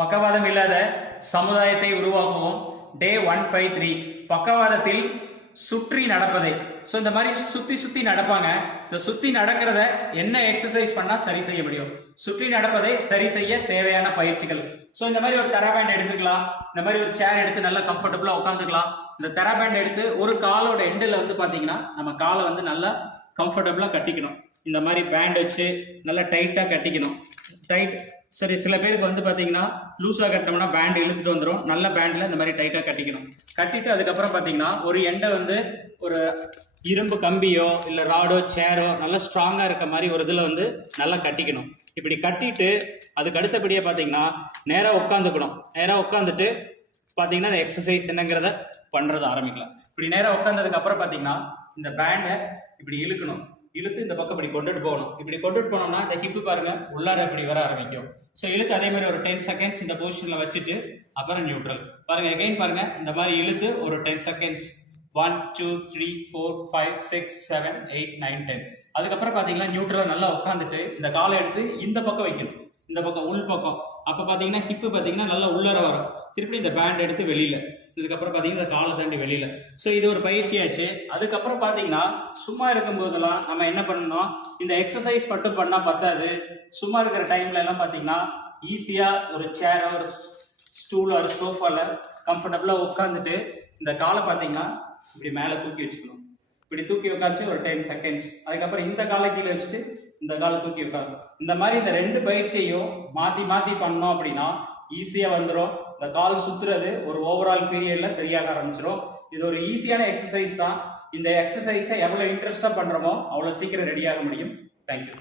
பக்கவாதம் இல்லாத சமுதாயத்தை உருவாக்குவோம். டே ஒன் ஃபைவ் த்ரீ பக்கவாதத்தில் சுற்றி நடப்பதை. ஸோ இந்த மாதிரி சுற்றி சுற்றி நடப்பாங்க. இந்த சுற்றி நடக்கிறத என்ன எக்ஸசைஸ் பண்ணால் சரி செய்ய முடியும். சுற்றி நடப்பதை சரி செய்ய தேவையான பயிற்சிகள். ஸோ இந்த மாதிரி ஒரு தெராபேண்ட் எடுத்துக்கலாம். இந்த மாதிரி ஒரு சேர் எடுத்து நல்லா கம்ஃபர்டபுளாக உட்காந்துக்கலாம் இந்த தெராபேண்ட் எடுத்து ஒரு காலோட எண்டில் வந்து பார்த்தீங்கன்னா நம்ம காலை வந்து நல்லா கம்ஃபர்டபுளாக கட்டிக்கணும். இந்த மாதிரி பேண்ட் வச்சு நல்லா டைட்டாக கட்டிக்கணும். டைட் சரி சில பேருக்கு வந்து பார்த்தீங்கன்னா லூஸாக கட்டினோம்னா பேண்ட் இழுத்துட்டு வந்துடும் நல்ல பேண்டில் இந்த மாதிரி டைட்டாக கட்டிக்கணும். கட்டிட்டு அதுக்கப்புறம் பார்த்தீங்கன்னா ஒரு எண்டை வந்து ஒரு இரும்பு கம்பியோ இல்லை ராடோ சேரோ நல்லா ஸ்ட்ராங்காக இருக்க மாதிரி ஒரு இதில் வந்து நல்லா கட்டிக்கணும். இப்படி கட்டிட்டு அதுக்கு அடுத்தபடியே பார்த்தீங்கன்னா நேராக உட்காந்துக்கணும். நேராக உட்காந்துட்டு பார்த்தீங்கன்னா இந்த எக்ஸசைஸ் என்னங்கிறத பண்ணுறத ஆரம்பிக்கலாம். இப்படி நேராக உட்காந்ததுக்கு அப்புறம் பார்த்தீங்கன்னா இந்த பேண்டை இப்படி இழுக்கணும். இழுத்து இந்த பக்கம் இப்படி கொண்டுட்டு போகணும். இப்படி கொண்டுட்டு போனோம்னா இந்த ஹிப்பு பாருங்க உள்ளார இப்படி வர ஆரம்பிக்கும். ஸோ இழுத்து அதே மாதிரி ஒரு டென் செகண்ட்ஸ் இந்த பொசிஷனில் வச்சுட்டு அப்புறம் நியூட்ரல் பாருங்க எகைன் பாருங்க இந்த மாதிரி இழுத்து ஒரு ten seconds one two three four five six seven eight nine ten அதுக்கப்புறம் பார்த்தீங்கன்னா நியூட்ரலாக நல்லா உட்காந்துட்டு இந்த காலை எடுத்து இந்த பக்கம் வைக்கணும். இந்த பக்கம் உள் பக்கம். அப்போ பார்த்தீங்கன்னா ஹிப்பு பார்த்தீங்கன்னா நல்லா உள்ளார வரும். திருப்பி இந்த பேண்ட் எடுத்து வெளியில். இதுக்கப்புறம் பார்த்தீங்கன்னா இந்த காலை தாண்டி வெளியில். ஸோ இது ஒரு பயிற்சியாச்சு. அதுக்கப்புறம் பார்த்தீங்கன்னா சும்மா இருக்கும்போதெல்லாம் நம்ம என்ன பண்ணணும் இந்த எக்ஸசைஸ் மட்டும் பண்ணால் பத்தாது. சும்மா இருக்கிற டைம்ல எல்லாம் பார்த்தீங்கன்னா ஈஸியாக ஒரு சேரோ ஒரு ஸ்டூலோ ஒரு சோஃபாவில் கம்ஃபர்டபுளாக உட்காந்துட்டு இந்த காலை பார்த்தீங்கன்னா இப்படி மேலே தூக்கி வச்சுக்கணும். இப்படி தூக்கி உட்காந்து ஒரு டென் செகண்ட்ஸ் அதுக்கப்புறம் இந்த காலை கீழே வச்சுட்டு இந்த காலை தூக்கி உட்காரு இந்த மாதிரி இந்த ரெண்டு பயிற்சியையும் மாற்றி மாற்றி பண்ணோம் அப்படின்னா ஈஸியாக வந்துடும் இந்த கால் சுற்றுறது ஒரு ஓவரால் பீரியடில் சரியாக ஆரம்பிச்சிடும் இது ஒரு ஈஸியான எக்ஸசைஸ் தான். இந்த எக்ஸசைஸை எவ்வளோ இன்ட்ரெஸ்டாக பண்ணுறோமோ அவ்வளோ சீக்கிரம் ரெடியாக முடியும். தேங்க்யூ